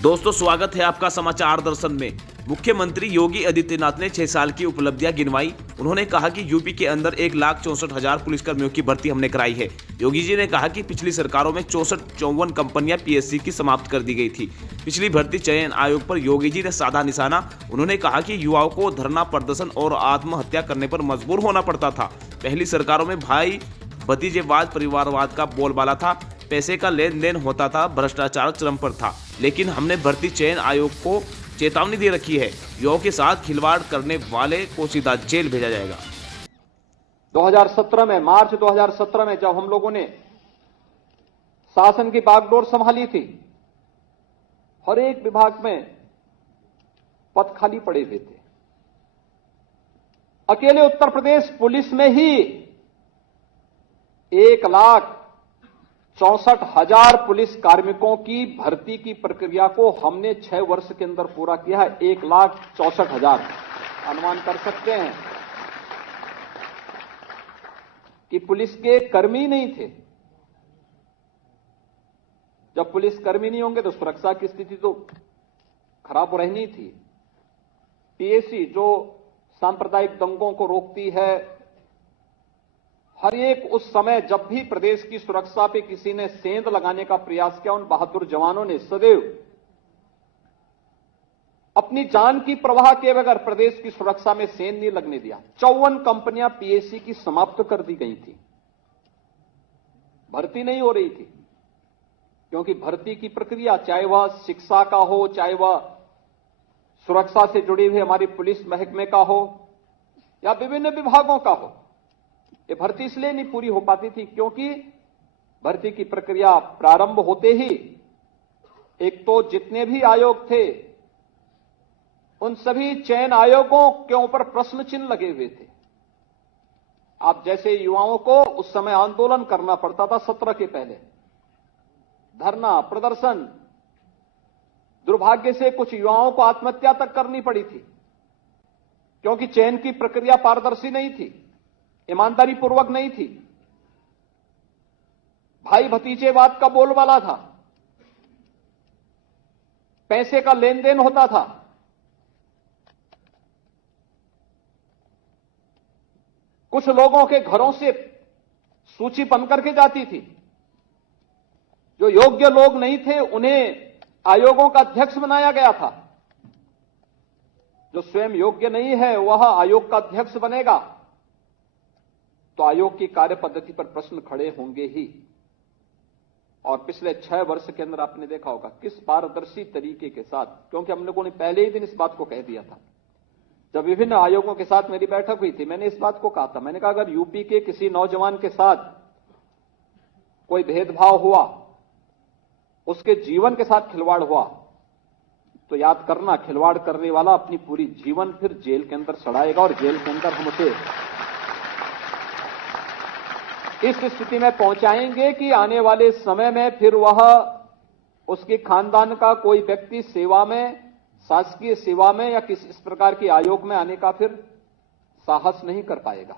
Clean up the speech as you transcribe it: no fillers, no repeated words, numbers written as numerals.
दोस्तों, स्वागत है आपका समाचार दर्शन में। मुख्यमंत्री योगी आदित्यनाथ ने 6 साल की उपलब्धियां गिनवाई। उन्होंने कहा कि यूपी के अंदर 1,64,000 पुलिसकर्मियों की भर्ती हमने कराई है। योगी जी ने कहा कि पिछली सरकारों में 64-54 कंपनियां पीएससी की समाप्त कर दी गई थी। पिछली भर्ती चयन आयोग पर योगी जी ने साधा निशाना। उन्होंने कहा कि युवाओं को धरना प्रदर्शन और आत्महत्या करने पर मजबूर होना पड़ता था। पहली सरकारों में भाई भतीजेवाद परिवारवाद का बोलबाला था, पैसे का लेन देन होता था, भ्रष्टाचार चरम पर था। लेकिन हमने भर्ती चयन आयोग को चेतावनी दे रखी है, युवाओं के साथ खिलवाड़ करने वाले को सीधा जेल भेजा जाएगा। 2017 में, मार्च 2017 में जब हम लोगों ने शासन की बागडोर संभाली थी, हर एक विभाग में पद खाली पड़े हुए थे। अकेले उत्तर प्रदेश पुलिस में ही 1,64,000 पुलिस कार्मिकों की भर्ती की प्रक्रिया को हमने 6 वर्ष के अंदर पूरा किया है। 1,64,000 अनुमान कर सकते हैं कि पुलिस के कर्मी नहीं थे। जब पुलिस कर्मी नहीं होंगे तो सुरक्षा की स्थिति तो खराब रहनी थी। पीएसी जो सांप्रदायिक दंगों को रोकती है, हर एक उस समय जब भी प्रदेश की सुरक्षा पे किसी ने सेंध लगाने का प्रयास किया, उन बहादुर जवानों ने सदैव अपनी जान की परवाह किए बगैर प्रदेश की सुरक्षा में सेंध नहीं लगने दिया। 54 कंपनियां पीएससी की समाप्त कर दी गई थी। भर्ती नहीं हो रही थी क्योंकि भर्ती की प्रक्रिया, चाहे वह शिक्षा का हो, चाहे वह सुरक्षा से जुड़ी हुई हमारी पुलिस महकमे का हो या विभिन्न विभागों का हो, ये भर्ती इसलिए नहीं पूरी हो पाती थी क्योंकि भर्ती की प्रक्रिया प्रारंभ होते ही एक तो जितने भी आयोग थे उन सभी चयन आयोगों के ऊपर प्रश्न चिन्ह लगे हुए थे। आप जैसे युवाओं को उस समय आंदोलन करना पड़ता था, सत्र के पहले धरना प्रदर्शन, दुर्भाग्य से कुछ युवाओं को आत्महत्या तक करनी पड़ी थी क्योंकि चयन की प्रक्रिया पारदर्शी नहीं थी, ईमानदारी पूर्वक नहीं थी, भाई भतीजेवाद का बोलबाला था, पैसे का लेन देन होता था। कुछ लोगों के घरों से सूची बन करके जाती थी। जो योग्य लोग नहीं थे उन्हें आयोगों का अध्यक्ष बनाया गया था। जो स्वयं योग्य नहीं है वह आयोग का अध्यक्ष बनेगा तो आयोग की कार्य पद्धति पर प्रश्न खड़े होंगे ही। और पिछले 6 वर्ष के अंदर आपने देखा होगा किस पारदर्शी तरीके के साथ, क्योंकि हम लोगों ने पहले ही दिन इस बात को कह दिया था। जब विभिन्न आयोगों के साथ मेरी बैठक हुई थी, मैंने इस बात को कहा था, मैंने कहा अगर यूपी के किसी नौजवान के साथ कोई भेदभाव हुआ, उसके जीवन के साथ खिलवाड़ हुआ, तो याद करना खिलवाड़ करने वाला अपनी पूरी जीवन फिर जेल के अंदर सड़ाएगा और जेल के अंदर हम उसे इस स्थिति में पहुंचाएंगे कि आने वाले समय में फिर वह उसके खानदान का कोई व्यक्ति सेवा में, शासकीय सेवा में या किसी इस प्रकार के आयोग में आने का फिर साहस नहीं कर पाएगा।